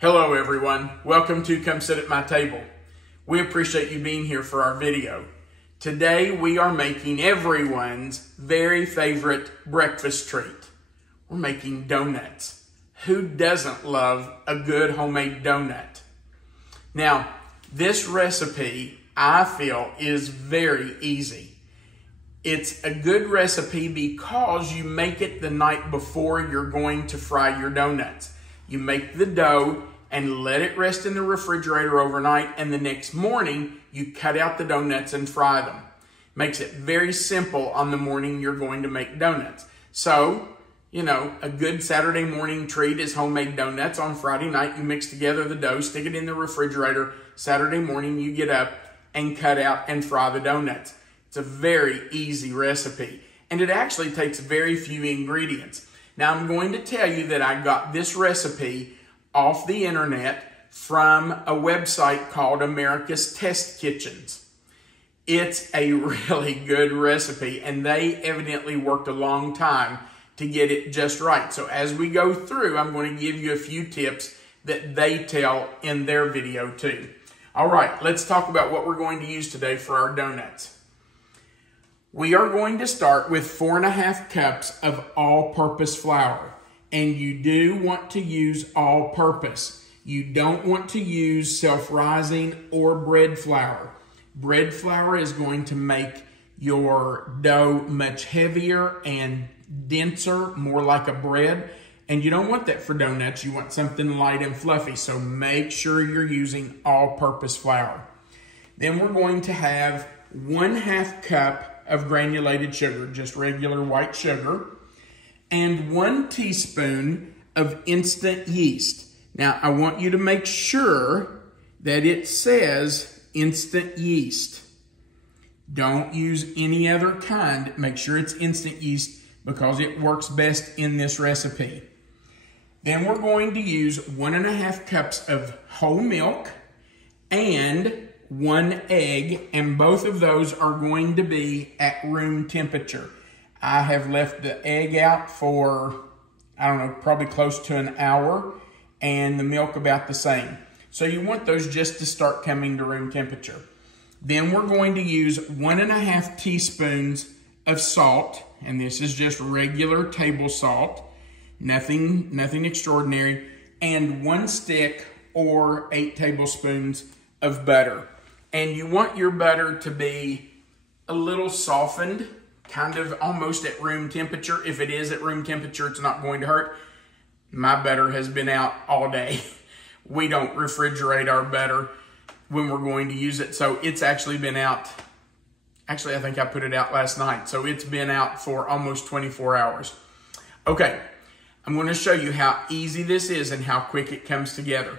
Hello everyone, welcome to Come Sit at My Table. We appreciate you being here for our video. Today we are making everyone's very favorite breakfast treat. We're making donuts. Who doesn't love a good homemade donut? Now, this recipe I feel is very easy. It's a good recipe because you make it the night before you're going to fry your donuts. You make the dough and let it rest in the refrigerator overnight, and the next morning you cut out the donuts and fry them. Makes it very simple on the morning you're going to make donuts. So, you know, a good Saturday morning treat is homemade donuts. On Friday night you mix together the dough, stick it in the refrigerator. Saturday morning you get up and cut out and fry the donuts. It's a very easy recipe, and it actually takes very few ingredients. Now I'm going to tell you that I got this recipe off the internet from a website called America's Test Kitchens. It's a really good recipe, and they evidently worked a long time to get it just right. So as we go through, I'm going to give you a few tips that they tell in their video too. All right, let's talk about what we're going to use today for our donuts. We are going to start with 4.5 cups of all-purpose flour. And you do want to use all-purpose. You don't want to use self-rising or bread flour. Bread flour is going to make your dough much heavier and denser, more like a bread. And you don't want that for donuts. You want something light and fluffy. So make sure you're using all-purpose flour. Then we're going to have 1/2 cup of granulated sugar, just regular white sugar, and 1 teaspoon of instant yeast. Now, I want you to make sure that it says instant yeast. Don't use any other kind. Make sure it's instant yeast because it works best in this recipe. Then we're going to use 1.5 cups of whole milk and 1 egg, and both of those are going to be at room temperature. I have left the egg out for, I don't know, probably close to an hour, and the milk about the same. So you want those just to start coming to room temperature. Then we're going to use 1.5 teaspoons of salt, and this is just regular table salt, nothing extraordinary, and 1 stick or 8 tablespoons of butter. And you want your butter to be a little softened, kind of almost at room temperature. If it is at room temperature, it's not going to hurt. My butter has been out all day. We don't refrigerate our butter when we're going to use it. So it's actually been out. Actually, I think I put it out last night. So it's been out for almost 24 hours. Okay, I'm going to show you how easy this is and how quick it comes together.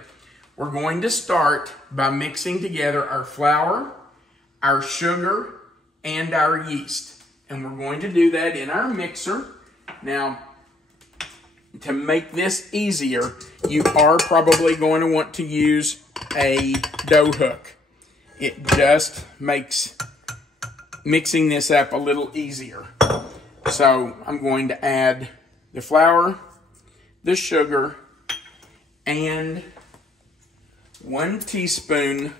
We're going to start by mixing together our flour, our sugar, and our yeast. And we're going to do that in our mixer. Now, to make this easier, you are probably going to want to use a dough hook. It just makes mixing this up a little easier. So I'm going to add the flour, the sugar, and 1 teaspoon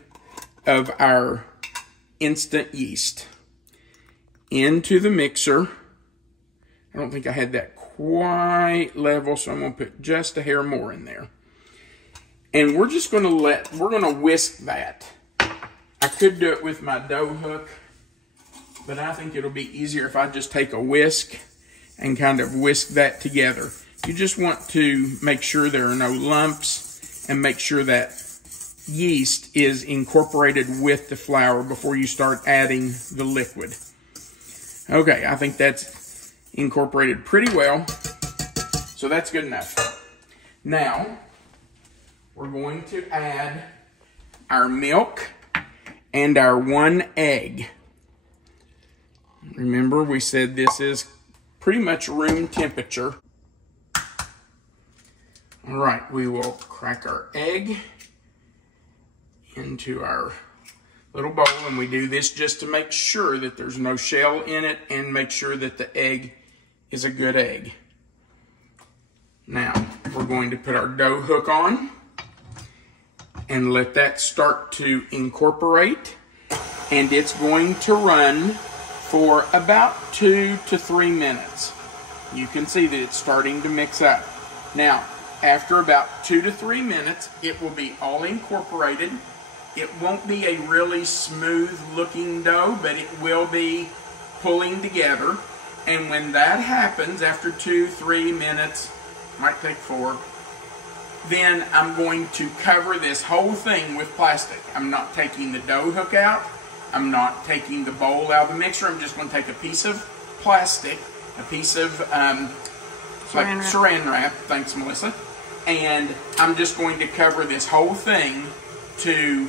of our instant yeast into the mixer. I don't think I had that quite level, so I'm going to put just a hair more in there. And we're just going to whisk that. I could do it with my dough hook, but I think it'll be easier if I just take a whisk and kind of whisk that together. You just want to make sure there are no lumps and make sure that yeast is incorporated with the flour before you start adding the liquid. Okay, I think that's incorporated pretty well, so that's good enough. Now, we're going to add our milk and our 1 egg. Remember, we said this is pretty much room temperature. All right, we will crack our egg into our little bowl, and we do this just to make sure that there's no shell in it and make sure that the egg is a good egg. Now, we're going to put our dough hook on. and let that start to incorporate. And it's going to run for about 2 to 3 minutes. You can see that it's starting to mix up. Now, after about 2 to 3 minutes, it will be all incorporated. It won't be a really smooth looking dough, but it will be pulling together. And when that happens, after 2, 3 minutes, might take 4, then I'm going to cover this whole thing with plastic. I'm not taking the dough hook out. I'm not taking the bowl out of the mixer. I'm just going to take a piece of plastic, a piece of saran wrap. Thanks, Melissa. And I'm just going to cover this whole thing to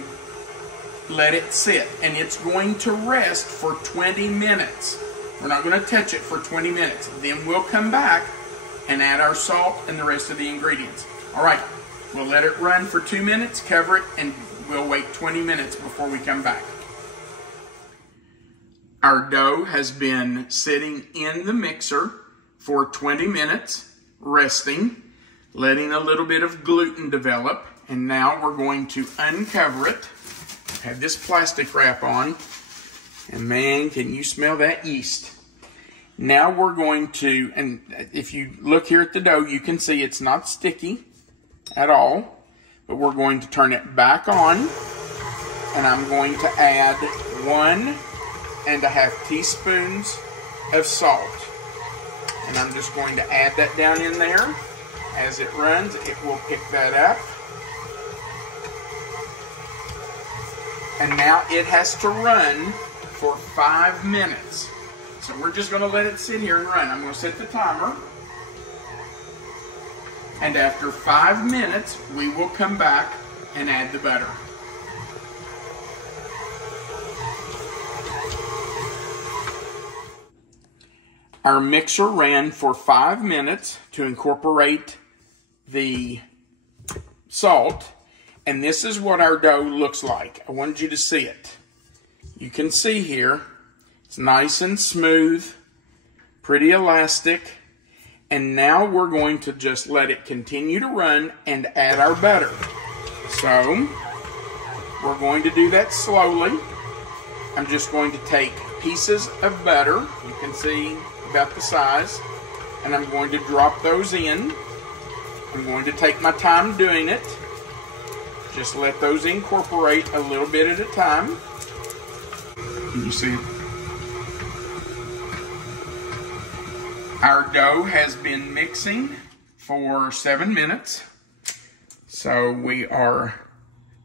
let it sit. And it's going to rest for 20 minutes. We're not going to touch it for 20 minutes. Then we'll come back and add our salt and the rest of the ingredients. All right, we'll let it run for 2 minutes, cover it, and we'll wait 20 minutes before we come back. Our dough has been sitting in the mixer for 20 minutes, resting, letting a little bit of gluten develop, and now we're going to uncover it. Have this plastic wrap on, and man, can you smell that yeast. Now we're going to, and if you look here at the dough, you can see it's not sticky at all, but we're going to turn it back on, and I'm going to add 1.5 teaspoons of salt. And I'm just going to add that down in there. As it runs, it will pick that up. And now it has to run for 5 minutes. So we're just going to let it sit here and run. I'm going to set the timer. And after 5 minutes, we will come back and add the butter. Our mixer ran for 5 minutes to incorporate the salt, and this is what our dough looks like. I wanted you to see it. You can see here, it's nice and smooth, pretty elastic, and now we're going to just let it continue to run and add our butter. So, we're going to do that slowly. I'm just going to take pieces of butter, you can see about the size, and I'm going to drop those in. I'm going to take my time doing it. Just let those incorporate a little bit at a time. Can you see it? Our dough has been mixing for 7 minutes. So we are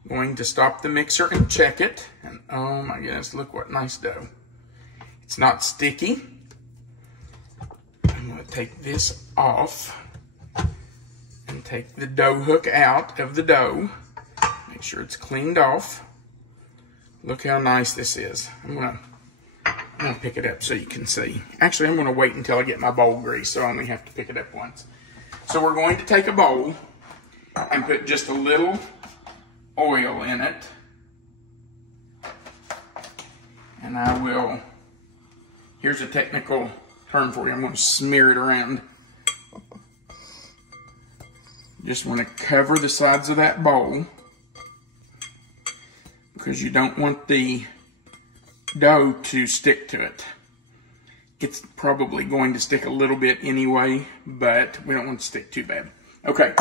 going to stop the mixer and check it. And oh my goodness, look what nice dough. It's not sticky. I'm going to take this off and take the dough hook out of the dough. Make sure it's cleaned off. Look how nice this is. I'm going to pick it up so you can see. Actually, I'm going to wait until I get my bowl greased, so I only have to pick it up once. So we're going to take a bowl and put just a little oil in it. And I will, here's a technical term for you. I'm going to smear it around. Just want to cover the sides of that bowl because you don't want the dough to stick to it. It's probably going to stick a little bit anyway, but we don't want it to stick too bad. Okay,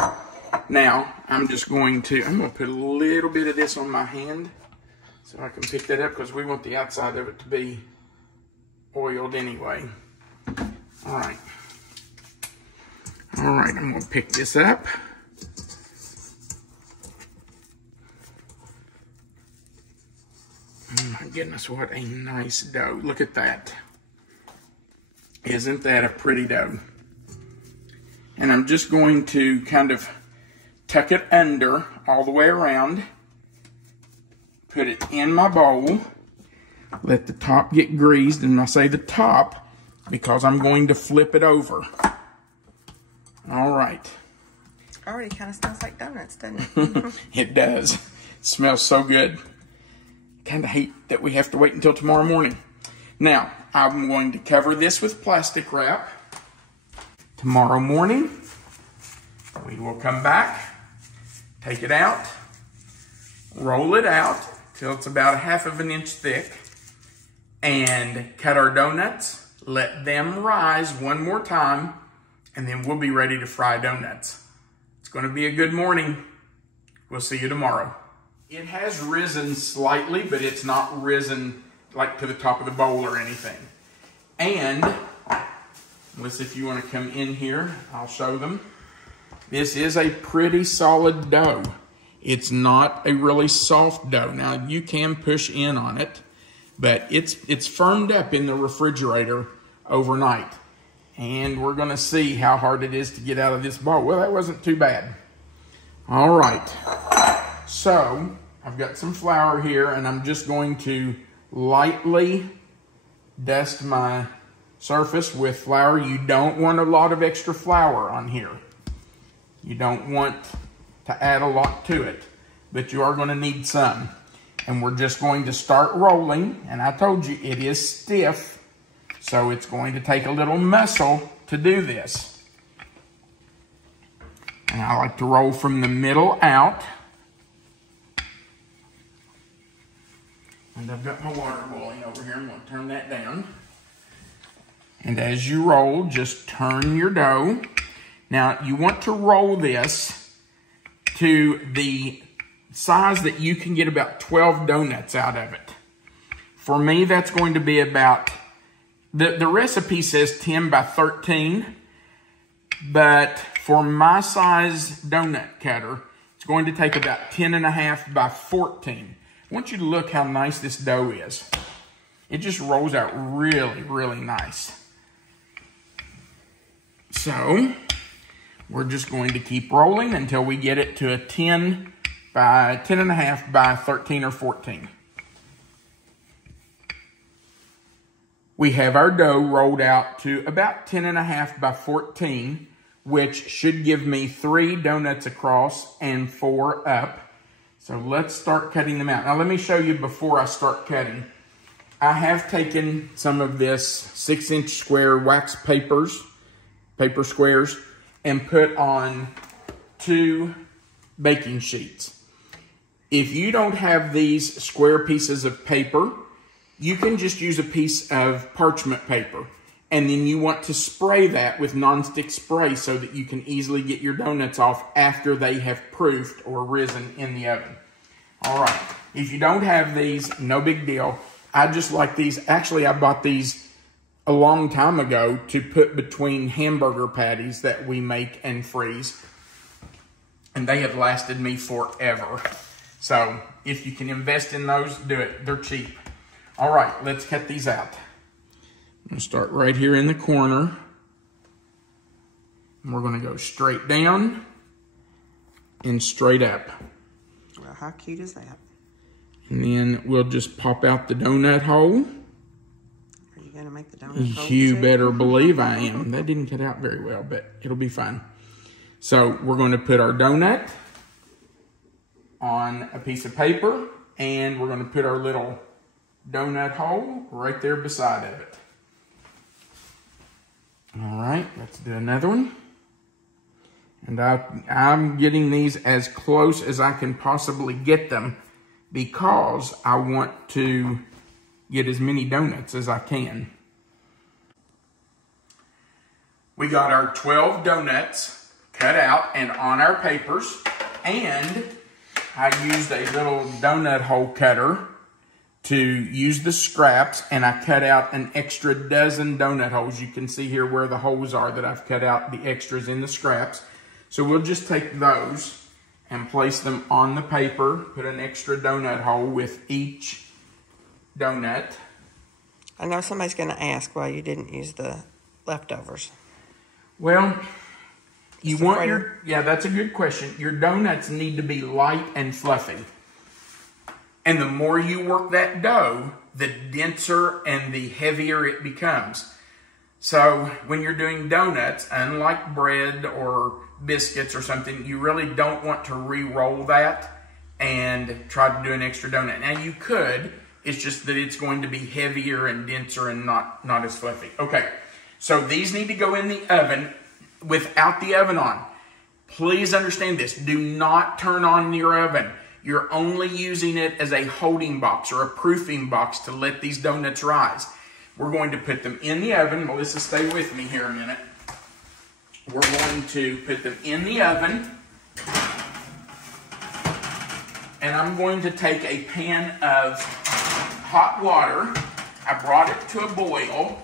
now I'm going to put a little bit of this on my hand so I can pick that up because we want the outside of it to be oiled anyway. All right, I'm going to pick this up. Oh my goodness, what a nice dough. Look at that. Isn't that a pretty dough? And I'm just going to kind of tuck it under all the way around. Put it in my bowl. Let the top get greased, and I say the top because I'm going to flip it over. All right. Already kind of smells like donuts, doesn't it? It does. It smells so good. Kind of hate that we have to wait until tomorrow morning. Now, I'm going to cover this with plastic wrap. Tomorrow morning, we will come back, take it out, roll it out till it's about 1/2 inch thick, and cut our donuts. Let them rise one more time, and then we'll be ready to fry donuts. It's going to be a good morning. We'll see you tomorrow. It has risen slightly, but it's not risen like to the top of the bowl or anything. And, unless if you want to come in here, I'll show them. This is a pretty solid dough. It's not a really soft dough. Now, you can push in on it, but it's firmed up in the refrigerator overnight. And we're going to see how hard it is to get out of this bowl. Well, that wasn't too bad. All right. So, I've got some flour here, and I'm just going to lightly dust my surface with flour. You don't want a lot of extra flour on here. You don't want to add a lot to it, but you are going to need some. And we're just going to start rolling. And I told you it is stiff, so it's going to take a little muscle to do this. And I like to roll from the middle out. And I've got my water boiling over here. I'm going to turn that down. And as you roll, just turn your dough. Now, you want to roll this to the size that you can get about 12 donuts out of it. For me, that's going to be about, the recipe says 10 by 13, but for my size donut cutter, it's going to take about 10.5 by 14. I want you to look how nice this dough is. It just rolls out really, really nice. So, we're just going to keep rolling until we get it to a 10.5 by 13 or 14. We have our dough rolled out to about 10.5 by 14, which should give me 3 donuts across and 4 up. So let's start cutting them out. Now let me show you before I start cutting. I have taken some of this 6-inch square wax paper squares, and put on 2 baking sheets. If you don't have these square pieces of paper, you can just use a piece of parchment paper. And then you want to spray that with nonstick spray so that you can easily get your donuts off after they have proofed or risen in the oven. All right, if you don't have these, no big deal. I just like these. Actually, I bought these a long time ago to put between hamburger patties that we make and freeze. And they have lasted me forever. So if you can invest in those, do it. They're cheap. All right, let's cut these out. I'm going to start right here in the corner. And we're going to go straight down and straight up. Well, how cute is that? And then we'll just pop out the donut hole. Are you going to make the donut hole You too? better believe I am. That didn't cut out very well, but it'll be fine. So we're going to put our donut on a piece of paper, and we're going to put our little donut hole right there beside of it. All right, let's do another one. And I'm getting these as close as I can possibly get them because I want to get as many donuts as I can. We got our 12 donuts cut out and on our papers, and I used a little donut hole cutter to use the scraps, and I cut out an extra dozen donut holes. You can see here where the holes are that I've cut out the extras in the scraps. So we'll just take those and place them on the paper, put an extra donut hole with each donut. I know somebody's going to ask why you didn't use the leftovers. Well, you want your, yeah, that's a good question. Your donuts need to be light and fluffy. And the more you work that dough, the denser and the heavier it becomes. So when you're doing donuts, unlike bread or biscuits or something, you really don't want to re-roll that and try to do an extra donut. Now you could, it's just that it's going to be heavier and denser and not as fluffy. Okay, so these need to go in the oven without the oven on. Please understand this. Do not turn on your oven. You're only using it as a holding box or a proofing box to let these donuts rise. We're going to put them in the oven. Melissa, stay with me here a minute. We're going to put them in the oven. And I'm going to take a pan of hot water. I brought it to a boil,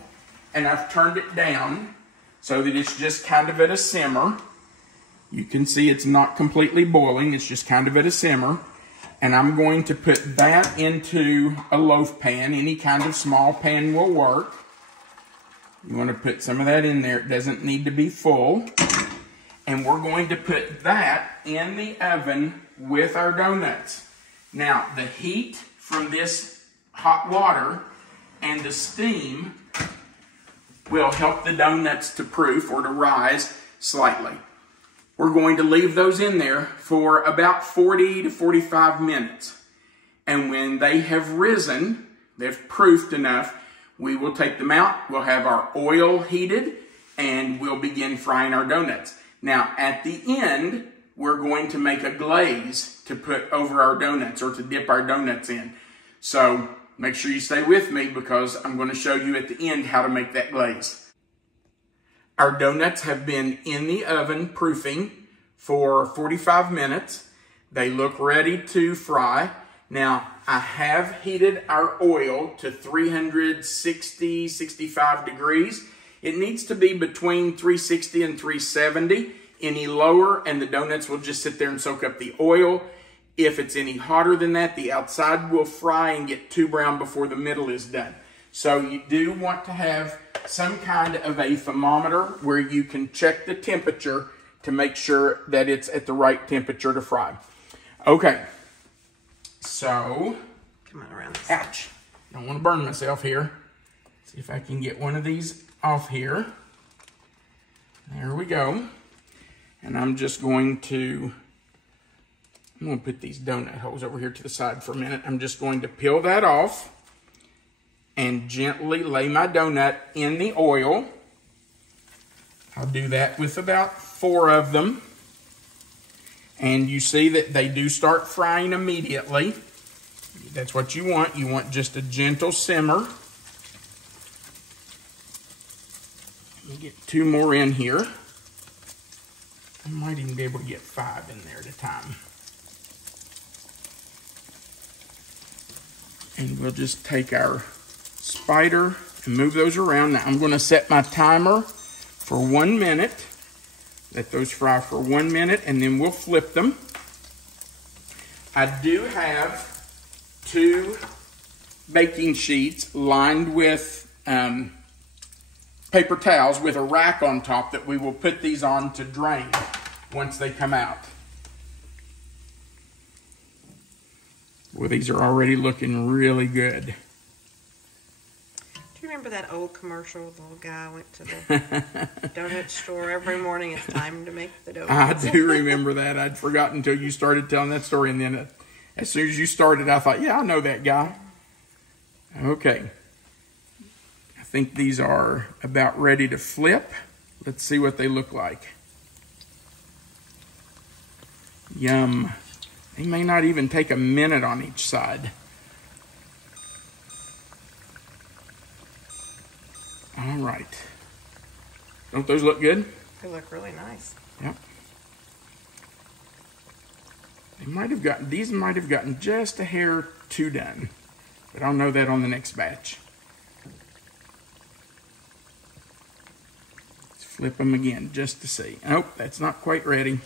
and I've turned it down so that it's just kind of at a simmer. You can see it's not completely boiling, it's just kind of at a simmer. And I'm going to put that into a loaf pan. Any kind of small pan will work. You want to put some of that in there. It doesn't need to be full. And we're going to put that in the oven with our donuts. Now, the heat from this hot water and the steam will help the donuts to proof or to rise slightly. We're going to leave those in there for about 40 to 45 minutes. And when they have risen, they've proofed enough, we will take them out. We'll have our oil heated and we'll begin frying our donuts. Now, at the end, we're going to make a glaze to put over our donuts or to dip our donuts in. So make sure you stay with me because I'm going to show you at the end how to make that glaze. Our donuts have been in the oven proofing for 45 minutes. They look ready to fry. Now, I have heated our oil to 360, 65 degrees. It needs to be between 360 and 370. Any lower and the donuts will just sit there and soak up the oil. If it's any hotter than that, the outside will fry and get too brown before the middle is done. So you do want to have some kind of a thermometer where you can check the temperature to make sure that it's at the right temperature to fry. Okay, so, come on around. Ouch, don't want to burn myself here. See if I can get one of these off here. There we go. And I'm just going to, put these donut holes over here to the side for a minute. I'm just going to peel that off and gently lay my donut in the oil. I'll do that with about 4 of them. And you see that they do start frying immediately. That's what you want. You want just a gentle simmer. Let me get 2 more in here. I might even be able to get 5 in there at a time. And we'll just take our spider and move those around. Now I'm going to set my timer for 1 minute. Let those fry for 1 minute and then we'll flip them. I do have 2 baking sheets lined with paper towels with a rack on top that we will put these on to drain once they come out. Well, these are already looking really good. Do you remember that old commercial? The little guy went to the donut store every morning. It's time to make the donuts. I do remember that. I'd forgotten until you started telling that story. And then as soon as you started, I thought, yeah, I know that guy. Okay. I think these are about ready to flip. Let's see what they look like. Yum. They may not even take a minute on each side. All right. Don't those look good? They look really nice. Yep. These might have gotten just a hair too done, but I'll know that on the next batch. Let's flip them again just to see. Oh, that's not quite ready.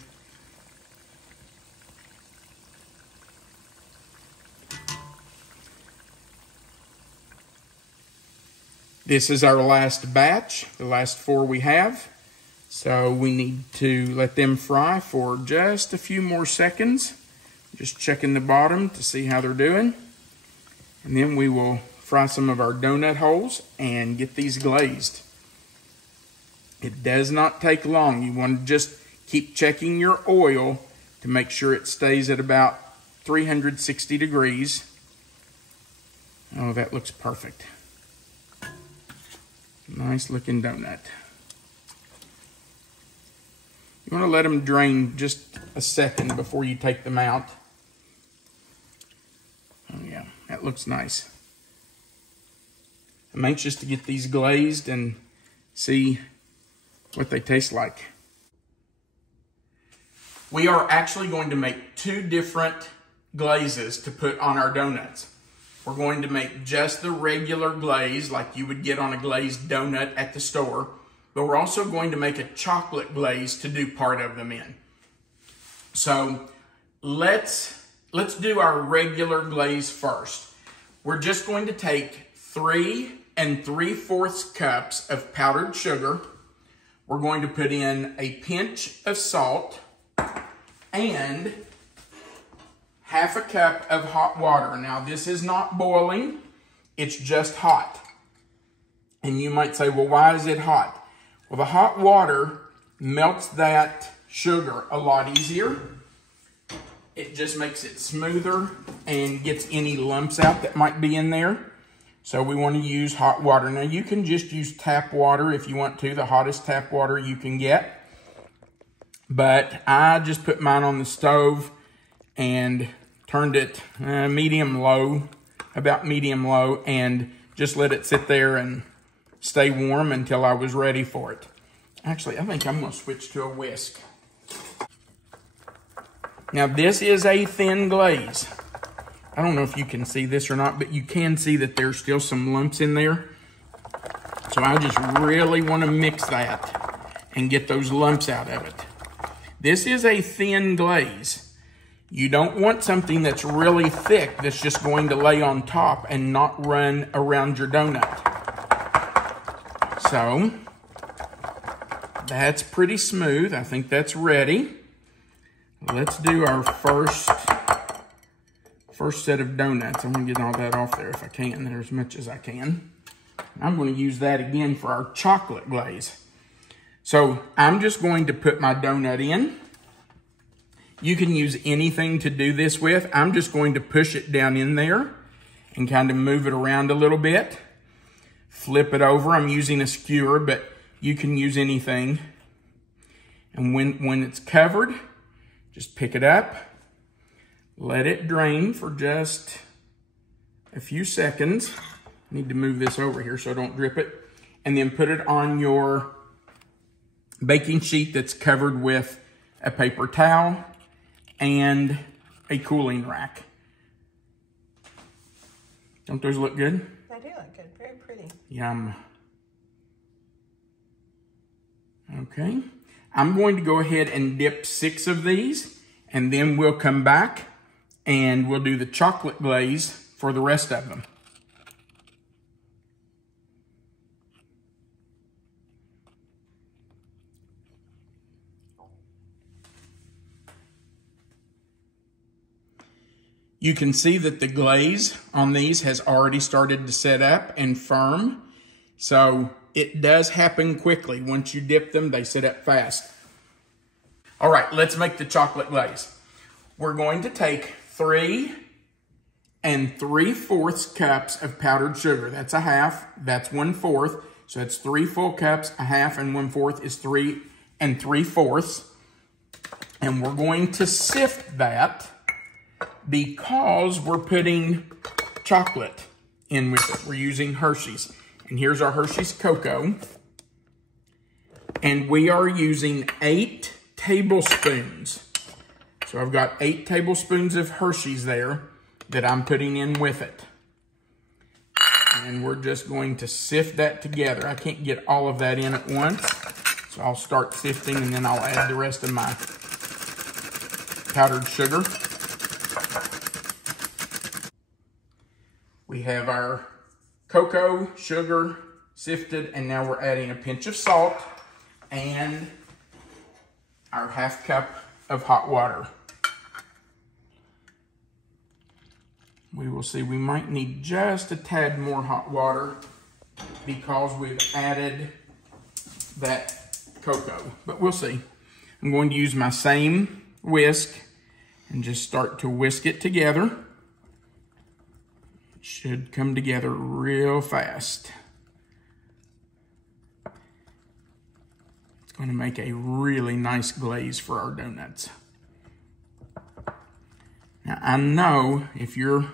This is our last batch, the last 4 we have. So we need to let them fry for just a few more seconds. Just checking the bottom to see how they're doing. And then we will fry some of our donut holes and get these glazed. It does not take long. You want to just keep checking your oil to make sure it stays at about 360 degrees. Oh, that looks perfect. Nice looking donut. You want to let them drain just a second before you take them out. That looks nice. I'm anxious to get these glazed and see what they taste like. We are actually going to make 2 different glazes to put on our donuts. We're going to make just the regular glaze like you would get on a glazed donut at the store, but we're also going to make a chocolate glaze to do part of them in. So let's do our regular glaze first. We're just going to take 3 3/4 cups of powdered sugar. We're going to put in a pinch of salt and 1/2 cup of hot water. Now this is not boiling, it's just hot. And you might say, well, why is it hot? Well, the hot water melts that sugar a lot easier. It just makes it smoother and gets any lumps out that might be in there. So we want to use hot water. Now you can just use tap water if you want to, the hottest tap water you can get. But I just put mine on the stove and turned it medium-low, about medium-low, and just let it sit there and stay warm until I was ready for it. Actually, I think I'm going to switch to a whisk. Now, this is a thin glaze. I don't know if you can see this or not, but you can see that there's still some lumps in there. So I just really want to mix that and get those lumps out of it. This is a thin glaze. You don't want something that's really thick that's just going to lay on top and not run around your donut. So that's pretty smooth. I think that's ready. Let's do our first set of donuts. I'm going to get all that off there if I can, or as much as I can. I'm going to use that again for our chocolate glaze. So I'm just going to put my donut in. You can use anything to do this with. I'm just going to push it down in there and kind of move it around a little bit. Flip it over. I'm using a skewer, but you can use anything. And when it's covered, just pick it up. Let it drain for just a few seconds. I need to move this over here so I don't drip it. And then put it on your baking sheet that's covered with a paper towel and a cooling rack. Don't those look good? They do look good. Very pretty. Yum. Okay. I'm going to go ahead and dip 6 of these, and then we'll come back and we'll do the chocolate glaze for the rest of them. You can see that the glaze on these has already started to set up and firm. So it does happen quickly. Once you dip them, they set up fast. All right, let's make the chocolate glaze. We're going to take 3 3/4 cups of powdered sugar. That's a half, that's 1/4. So it's 3 full cups, a half, and 1/4 is 3 3/4. And we're going to sift that because we're putting chocolate in with it. We're using Hershey's. And here's our Hershey's cocoa. And we are using 8 tablespoons. So I've got 8 tablespoons of Hershey's there that I'm putting in with it. And we're just going to sift that together. I can't get all of that in at once. So I'll start sifting and then I'll add the rest of my powdered sugar. We have our cocoa, sugar, sifted, and now we're adding a pinch of salt and our 1/2 cup of hot water. We will see, we might need just a tad more hot water because we've added that cocoa, but we'll see. I'm going to use my same whisk and just start to whisk it together. It should come together real fast. It's going to make a really nice glaze for our donuts. Now, I know if you're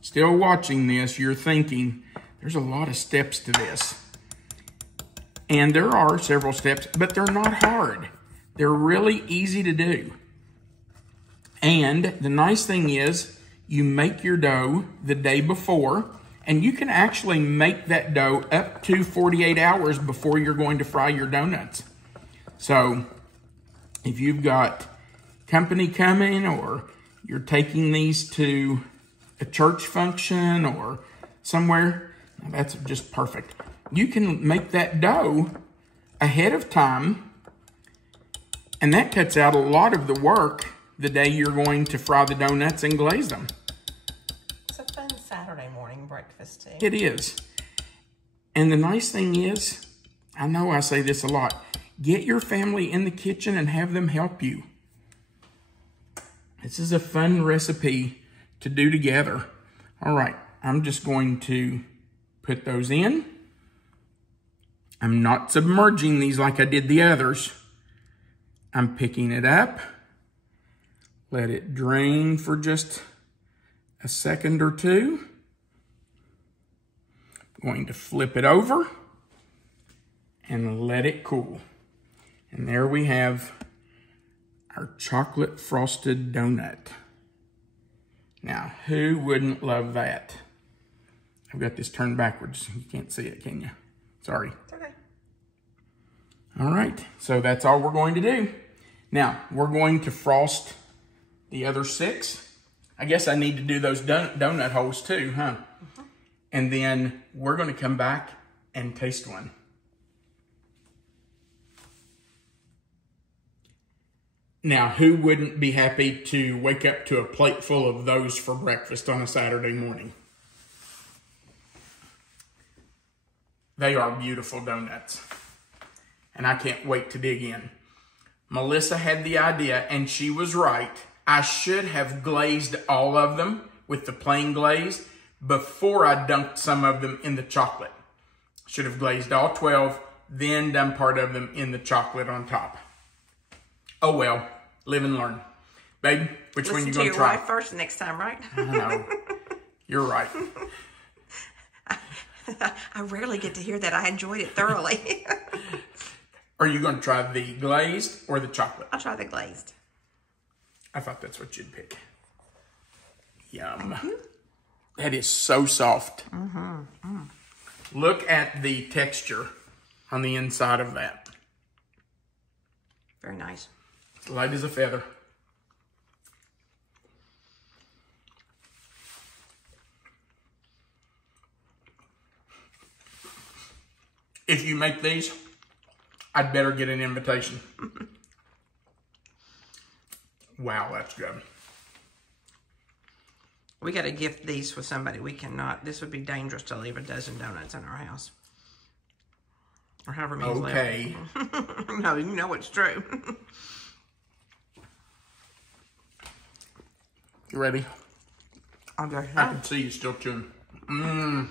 still watching this, you're thinking, there's a lot of steps to this. And there are several steps, but they're not hard. They're really easy to do. And the nice thing is, you make your dough the day before, and you can actually make that dough up to 48 hours before you're going to fry your donuts. So if you've got company coming, or you're taking these to a church function or somewhere, that's just perfect. You can make that dough ahead of time, and that cuts out a lot of the work the day you're going to fry the donuts and glaze them. It's a fun Saturday morning breakfast too. It is. And the nice thing is, I know I say this a lot, get your family in the kitchen and have them help you. This is a fun recipe to do together. All right, I'm just going to put those in. I'm not submerging these like I did the others. I'm picking it up. Let it drain for just a second or two. I'm going to flip it over and let it cool. And there we have our chocolate frosted donut. Now, who wouldn't love that? I've got this turned backwards. You can't see it, can you? Sorry. It's okay. All right, so that's all we're going to do. Now, we're going to frost the other 6. I guess I need to do those donut holes too, huh? Mm-hmm. And then we're going to come back and taste one. Now, who wouldn't be happy to wake up to a plate full of those for breakfast on a Saturday morning? They are beautiful donuts, and I can't wait to dig in. Melissa had the idea, and she was right. I should have glazed all of them with the plain glaze before I dunked some of them in the chocolate. Should have glazed all 12, then done part of them in the chocolate on top. Oh well, live and learn. Babe, which one you going to try? Listen to your wife first next time, right? I know. You're right. I rarely get to hear that. I enjoyed it thoroughly. Are you going to try the glazed or the chocolate? I'll try the glazed. I thought that's what you'd pick. Yum. Mm-hmm. That is so soft. Mm-hmm. Mm. Look at the texture on the inside of that. Very nice. Light as a feather. If you make these, I'd better get an invitation. Wow, that's good. We got to gift these with somebody. We cannot. This would be dangerous to leave a dozen donuts in our house. Or however many left. Okay. No, you know it's true. You ready? I'll go. I can see you still chewing. Mmm.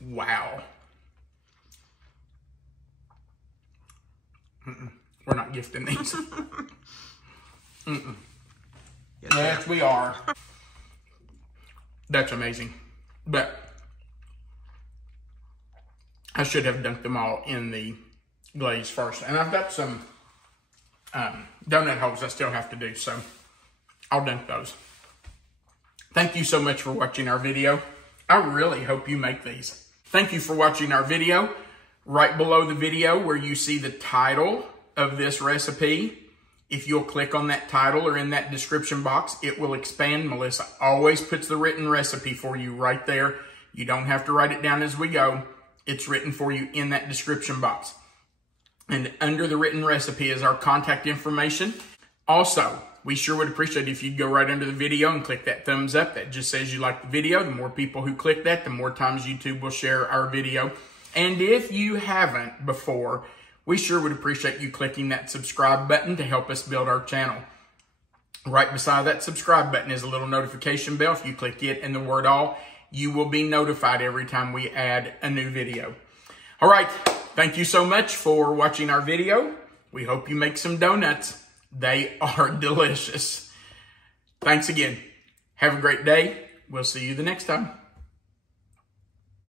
Wow. We're not gifting these. Yes, we are. That's amazing. But I should have dunked them all in the glaze first. And I've got some donut holes I still have to do, so I'll dunk those. Thank you so much for watching our video. I really hope you make these. Thank you for watching our video. Right below the video where you see the title of this recipe, if you'll click on that title or in that description box, it will expand. Melissa always puts the written recipe for you right there. You don't have to write it down as we go. It's written for you in that description box. And under the written recipe is our contact information. Also, we sure would appreciate it if you'd go right under the video and click that thumbs up. That just says you like the video. The more people who click that, the more times YouTube will share our video. And if you haven't before, we sure would appreciate you clicking that subscribe button to help us build our channel. Right beside that subscribe button is a little notification bell. If you click it and the word all, you will be notified every time we add a new video. All right, thank you so much for watching our video. We hope you make some donuts. They are delicious. Thanks again. Have a great day. We'll see you the next time.